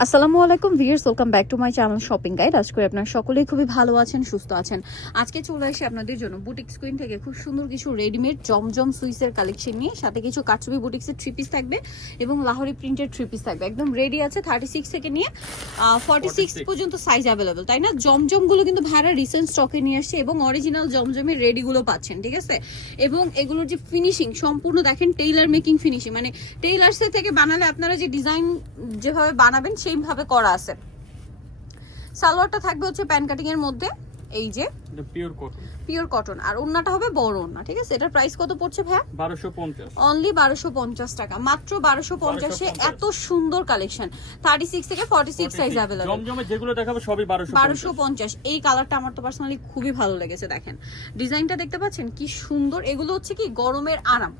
আসসালামু আলাইকুম viewers welcome back to my channel shopping guide. আজ করে আপনারা সকলেই খুবই ভালো আছেন সুস্থ আছেন। আজকে চলে আসি আপনাদের জন্য বুটিক স্ক্রিন থেকে। খুব সুন্দর কিছু রেডিমেড জমজম সুইসের কালেকশন নিয়ে সাথে কিছু কাটছবি বুটিক্সের থ্রি পিস থাকবে এবং লাহোরি প্রিন্টের থ্রি পিস থাকবে। একদম রেডি আছে থার্টি সিক্স থেকে নিয়ে ফর্টি সিক্স পর্যন্ত সাইজ অ্যাভেলেবল তাই না? জমজমগুলো কিন্তু ভাড়া রিসেন্ট স্টকে নিয়ে আসছে এবং অরিজিনাল জমজমের রেডিগুলো পাচ্ছেন ঠিক আছে? এবং এগুলোর যে ফিনিশিং সম্পূর্ণ দেখেন টেইলার মেকিং ফিনিশিং মানে টেইলার্সের থেকে বানালে আপনারা যে ডিজাইন যেভাবে বানাবেন সেইভাবে করা আছে। সালোয়ারটা থাকবে হচ্ছে প্যান কাটিং এর মধ্যে এই যে পিওর কটন পিওর কটন আর ওন্নাটা হবে বড় ওন্না ঠিক আছে? এটার প্রাইস কত পড়ছে ভাইয়া? বারোশো পঞ্চাশ। অনলি বারোশো পঞ্চাশ টাকা। মাত্র বারোশো পঞ্চাশে এত সুন্দর কালেকশন থার্টি সিক্স থেকে ফর্টি সিক্স সাইজ অ্যাভেলেবল জমজমে যেগুলো দেখাবে সবই বারোশো বারোশো পঞ্চাশ। এই কালারটা আমার তো পার্সোনালি খুবই ভালো লেগেছে দেখেন। ডিজাইনটা দেখতে পাচ্ছেন? কি সুন্দর। এগুলো হচ্ছে কি? গরমের আরাম।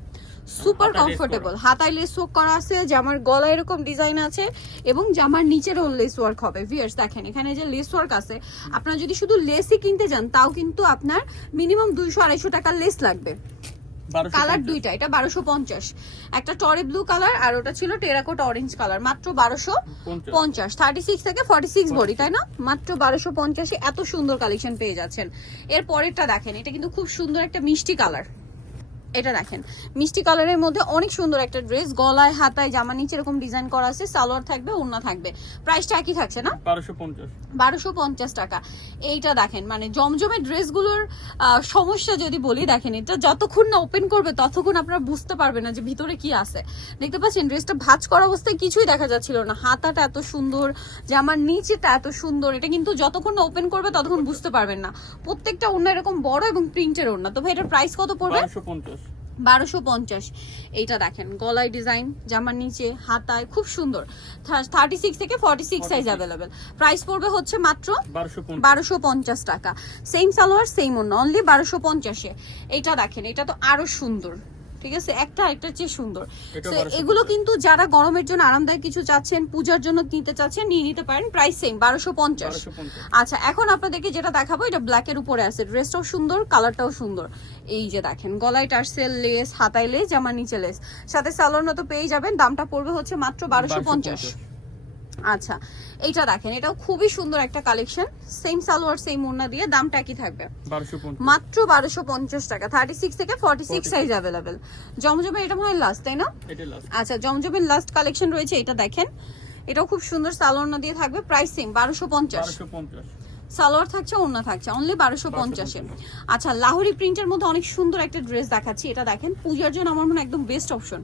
সুপার কমফোর্টেবল হাতায় লেস ওয়ার্ক করা আছে জামার গলায় এরকম ডিজাইন আছে এবং জামার নিচেরও লেস ওয়ার্ক হবে। ভিয়ার্স দেখেন এখানে যে লেস ওয়ার্ক আছে আপনারা যদি শুধু লেসই কিনতে যান তাও কিন্তু আপনার মিনিমাম দুইশো আড়াইশো টাকার লেস লাগবে। কালার দুইটা এটা বারোশো পঞ্চাশ। একটা টরে ব্লু কালার আর ওটা ছিল টেরাকোট অরেঞ্জ কালার মাত্র বারোশো পঞ্চাশ। থার্টি সিক্স থেকে ফর্টি সিক্স বডি তাই না? মাত্র বারোশো পঞ্চাশে এত সুন্দর কালেকশন পেয়ে যাচ্ছেন। এর পরেরটা দেখেন এটা কিন্তু খুব সুন্দর একটা মিষ্টি কালার এটা দেখেন। মিষ্টি কালারের মধ্যে অনেক সুন্দর একটা ড্রেস গলায় হাতায় জামা নিচে এরকম ডিজাইন করা আছে সালোয়ার থাকবে ওড়না থাকবে। প্রাইসটা একই থাকছে না? বারোশো পঞ্চাশ। টাকা। এইটা দেখেন মানে জমজমের ড্রেসগুলোর সমস্যা যদি বলি দেখেন এটা যতক্ষণ না ওপেন করবে ততক্ষণ আপনারা বুঝতে পারবেন না যে ভিতরে কি আছে। দেখতে পাচ্ছেন ড্রেসটা ভাজ করা অবস্থায় কিছুই দেখা যাচ্ছিল না। হাতাটা এত সুন্দর জামার নিচেটা এত সুন্দর এটা কিন্তু যতক্ষণ না ওপেন করবে ততক্ষণ বুঝতে পারবেন না। প্রত্যেকটা ওড়না এরকম বড় এবং প্রিন্টের ওড়না। তো ভাই এটার প্রাইস কত পড়বে? বারোশো পঞ্চাশ। এইটা দেখেন গলায় ডিজাইন জামার নিচে হাতায় খুব সুন্দর। থার্টি সিক্স থেকে forty six size 46 available price পড়বে হচ্ছে মাত্র বারোশো পঞ্চাশ। টাকা। সেম সালোয়ার সেম অন্য অনলি বারোশো পঞ্চাশে। এইটা দেখেন এটা তো আরও সুন্দর। ঠিক আছে? একটা একটা চেয়ে সুন্দর। এটাও So, 1250 এগুলো কিন্তু যারা গরমের জন্য আরামদায়ক কিছু চাচ্ছেন পূজার জন্য নিতে চাচ্ছেন নিয়ে নিতে পারেন। প্রাইস সেম বারোশো পঞ্চাশ। আচ্ছা এখন আপনাদেরকে যেটা দেখাবো এটা ব্ল্যাকের উপরে আছে। ড্রেসটাও সুন্দর কালারটাও সুন্দর। এই যে দেখেন গলায় টার্সেল লেস হাতায় লেস জামার নিচে লেস সাথে সালোয়ার তো পেয়ে যাবেন দামটা পড়বে হচ্ছে মাত্র বারোশো পঞ্চাশ। আচ্ছা এইটা দেখেন এটাও খুবই সুন্দর একটা কালেকশন সেম সালোয়ার সেম ওড়না দিয়ে দামটা একই থাকবে। মাত্র বারোশো পঞ্চাশ টাকা থার্টি সিক্স থেকে ফর্টি সিক্স সাইজ অ্যাভেলেবেল জমজমের এটা মনে হয় লাস্ট তাই না? আচ্ছা জমজমের লাস্ট কালেকশন রয়েছে এটা দেখেন। এটাও খুব সুন্দর সালোয়ার দিয়ে থাকবে প্রাইস সেম বারোশো পঞ্চাশ। সালোয়ার থাকছে ওড়না থাকছে অনলি বারোশো পঞ্চাশে। আচ্ছা লাহোরি প্রিন্টের মধ্যে অনেক সুন্দর একটা ড্রেস দেখাচ্ছি এটা দেখেন পূজার জন্য আমার মনে হয় একদম বেস্ট অপশন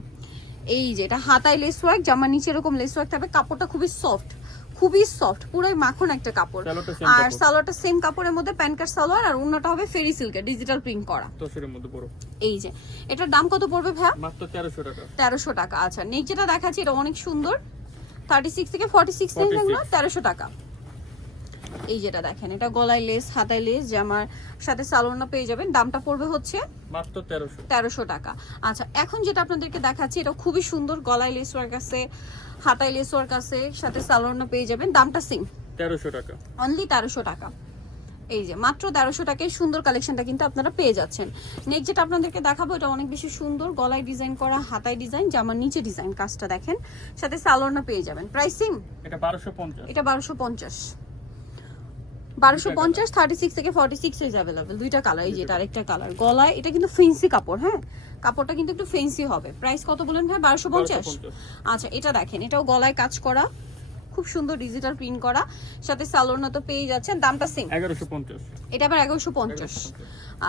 এই যে এটা হাতায় লেস ওয়ার্ক জামা নিচে এরকম লেস ওয়ার্ক থাকবে। কাপড়টা খুবই সফট খুবই সফট পুরোই মাখন একটা কাপড়। আর সালোয়ারটা সেম কাপড়ের মধ্যে প্যান্ট কার্ড সালোয়ার আর অন্যটা হবে ফেরি সিল্কের ডিজিটাল প্রিন্ট করা। মধ্যে এই যে এটার দাম কত পড়বে ভাইয়া? মাত্র তেরোশো টাকা। তেরোশো টাকা আচ্ছা। নেক্সট যেটা দেখাচ্ছি এটা অনেক সুন্দর। থার্টি সিক্স থেকে ফর্টি সিক্স 46 তেরোশো টাকা। এই যেটা দেখেন এটা গলায় লেস হাতায় লেস জামার সাথে সালোনা পেয়ে যাবেন দামটা পড়বে হচ্ছে মাত্র তেরোশো। তেরোশো টাকা। আচ্ছা এখন যেটা আপনাদেরকে দেখাচ্ছি এটা খুবই সুন্দর গলায় লেস ওয়ার্ক আছে হাতায় লেস ওয়ার্ক আছে সাথে সালোনা পেয়ে যাবেন দামটা সিং তেরোশো টাকা। অনলি তেরোশো টাকা। এই যে মাত্র তেরোশো টাকায় সুন্দর কালেকশনটা কিন্তু আপনারা পেয়ে যাচ্ছেন। নেক্সট যেটা আপনাদেরকে দেখাবো এটা অনেক বেশি সুন্দর গলায় ডিজাইন করা হাতায় ডিজাইন জামার নিচে ডিজাইন কাজটা দেখেন সাথে সালোয়ারনা পেয়ে যাবেন। প্রাইসিং এটা বারোশো পঞ্চাশ। এটা বারোশো পঞ্চাশ। বারোশো পঞ্চাশ থার্টি সিক্স থেকে ফর্টি সিক্স ইজ অ্যাভেলেবেল দুইটা কালার এই যে এটা আরেকটা কালার গলায় এটা কিন্তু ফেন্সি কাপড় হ্যাঁ? কাপড়টা কিন্তু একটু ফেন্সি হবে। প্রাইস কত বলেন ভাই? বারোশো পঞ্চাশ? 1250 আচ্ছা এটা দেখেন এটাও গলায় কাজ করা খুব সুন্দর ডিজিটাল প্রিন্ট করা। সাথে সালোয়ার তো পেয়ে যাচ্ছেন দামটা সেম এগারোশো পঞ্চাশ। এটা আবার এগারোশো পঞ্চাশ।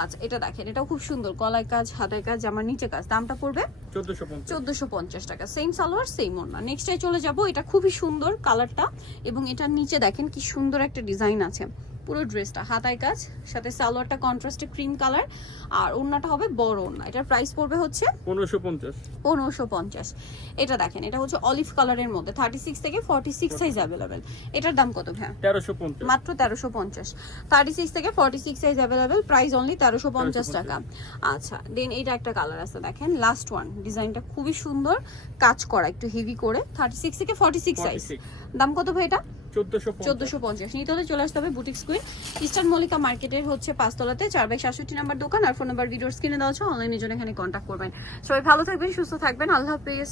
আচ্ছা এটা দেখেন এটাও খুব সুন্দর গলায় কাজ হাতায় কাজ জামার নিচে কাজ। দামটা পড়বে? চোদ্দশো পঞ্চাশ। টাকা। সেম সালোয়ার সেম ওড়না। নেক্সটে চলে যাব এটা খুবই সুন্দর কালারটা এবং এটার নিচে দেখেন কি সুন্দর একটা ডিজাইন আছে। পুরো ড্রেসটা হাতায় কাজ সাথে সালোয়ারটা কন্ট্রাস্টে ক্রিম কালার আর ওড়নাটা হবে বড় ওড়না। এটার প্রাইস পড়বে হচ্ছে পনেরোশো পঞ্চাশ। পনেরোশো পঞ্চাশ। এটা দেখেন এটা হচ্ছে অলিভ কালারের মধ্যে থার্টি সিক্স থেকে ফর্টি সিক্স সাইজ অ্যাভেলেবেল এটার দাম কত ভাই তেরোশো পঞ্চাশ। মাত্র তেরোশো পঞ্চাশ। থার্টি সিক্স থেকে forty six size available price only তেরোশো পঞ্চাশ। টাকা। আচ্ছা দেন এইটা একটা কালার আছে দেখেন লাস্ট ওয়ান ডিজাইনটা খুবই সুন্দর কাজ করা একটু হেভি করে থার্টি সিক্স থেকে ফর্টি সিক্স সাইজ দাম কত ভাই এটা? চোদ্দশো চোদ্দশো পঞ্চাশ। নিতে হলে চলে আসতে হবে বুটিক স্কুইন। ইস্টার্ন মল্লিকা মার্কেটের হচ্ছে পাঁচতলাতে চার বাই সাতষট্টি নাম্বার দোকান। আর ফোন নাম্বার, ভিডিওর স্ক্রিনে দেওয়া আছে অনলাইনের জন্য এখানে কন্ট্যাক্ট করবেন। সবাই ভালো থাকবেন, সুস্থ থাকবেন। আল্লাহ হাফিজ।